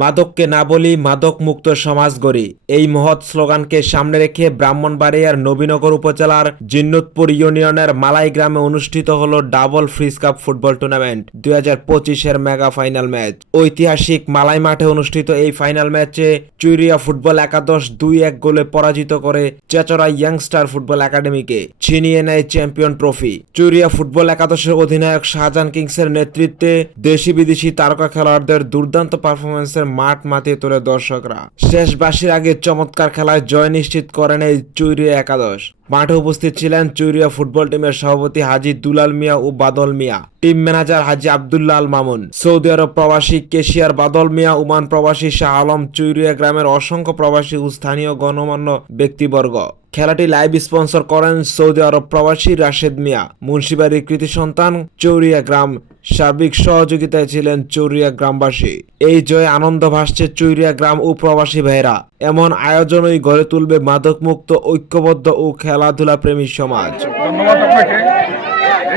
মাদককে না বলি, মাদক মুক্ত সমাজ গড়ি, এই মহৎ স্লোগানকে সামনে রেখে ব্রাহ্মণবাড়িয়ার নবীনগর উপজেলার জিন্নতপুর ইউনিয়নের মালাই গ্রামে অনুষ্ঠিত হলো double fridge cup football tournament 2025-এর মেগা ফাইনাল ম্যাচ। ঐতিহাসিক মালাই মাঠে অনুষ্ঠিত এই ফাইনাল ম্যাচে চুইরিয়া ফুটবল একাদশ 2-1 গোলে পরাজিত করে চেচরা ইয়াংস্টার ফুটবল একাডেমিকে, ছিনিয়ে নেয় চ্যাম্পিয়ন ট্রফি। চুইরিয়া ফুটবল একাদশের অধিনায়ক শাহজাহান কিংসের নেতৃত্বে দেশি বিদেশি তারকা খেলোয়াড়দের দুর্দান্ত পারফরমেন্সের মাঠ মাতিয়ে তোলে দর্শকরা। শেষ বাঁশির আগে চমৎকার খেলায় জয় নিশ্চিত করেন এই চুইরিয়া একাদশ। মাঠে উপস্থিত ছিলেন চুইরিয়া ফুটবল টিমের সভাপতি হাজী দুলাল মিয়া ও বাদল মিয়া, টিম ম্যানেজার হাজী আব্দুল্লাহ আল মামুন, সৌদি আরব প্রবাসী কেশিয়ার বাদল মিয়া, ওমান প্রবাসী শাহ আলম, চুইরিয়া গ্রামের অসংখ্য প্রবাসী ও স্থানীয় গণমান্য ব্যক্তিবর্গ। খেলাটি লাইভ স্পন্সর করেন সৌদি আরব প্রবাসী রাশেদ মিয়া, মুন্সিবাড়ির কৃতি সন্তান চৌরিয়া গ্রাম। সার্বিক সহযোগিতায় ছিলেন চৌরিয়া গ্রামবাসী। এই জয়ে আনন্দ ভাসছে চৌরিয়া গ্রাম ও প্রবাসী ভাইরা। এমন আয়োজনই গড়ে তুলবে মাদক মুক্ত, ঐক্যবদ্ধ ও খেলাধুলা প্রেমী সমাজ। ধন্যবাদ আপনাকে।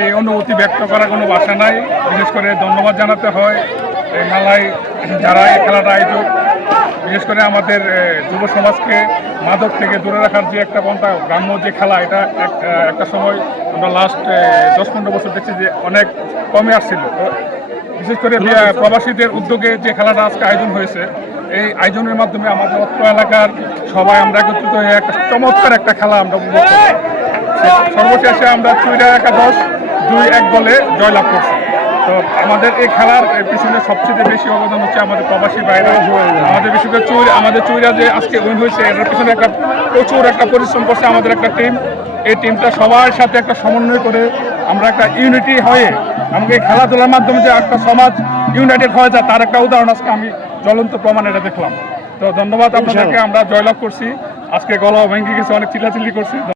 এই অনুভূতি ব্যক্ত করার কোনো ভাষা নাই। বিশেষ করে ধন্যবাদ জানাতে হয় এই মেলায় যারা এই খেলাটা আয়োজক, বিশেষ করে আমাদের যুব সমাজকে মাদক থেকে দূরে রাখার যে একটা পন্থা, গ্রাম্য যে খেলা, এটা একটা সময় আমরা লাস্ট 10-15 বছর দেখছি যে অনেক কমে আসছিল। বিশেষ করে প্রবাসীদের উদ্যোগে যে খেলাটা আজকে আয়োজন হয়েছে, এই আয়োজনের মাধ্যমে আমাদের অত্র এলাকার সবাই আমরা একত্রিত হয়ে একটা চমৎকার একটা খেলা আমরা উপভোগ করছি। সর্বশেষে আমরা চুইরিয়া একাদশ 2-1 গোলে জয়লাভ করছি। তো আমাদের এই খেলার পিছনে সবচেয়ে বেশি অবদান হচ্ছে আমাদের প্রবাসী বাইরে। আমাদের বিশেষ করে আমাদের চুইরিয়া যে আজকে উইন হয়েছে, এর পিছনে প্রচুর একটা পরিশ্রম করছে আমাদের একটা টিম। এই টিমটা সবার সাথে একটা সমন্বয় করে আমরা একটা ইউনিটি হয়ে আমাকে খেলাধুলার মাধ্যমে যে একটা সমাজ ইউনাইটেড হয়ে যায়, তার একটা উদাহরণ আজকে আমি জ্বলন্ত প্রমাণ এটা দেখলাম। তো ধন্যবাদ আপনাদেরকে। আমরা জয়লাভ করছি। আজকে গলা ভেঙে গেছে, অনেক চিল্লাচিল্লি করছি।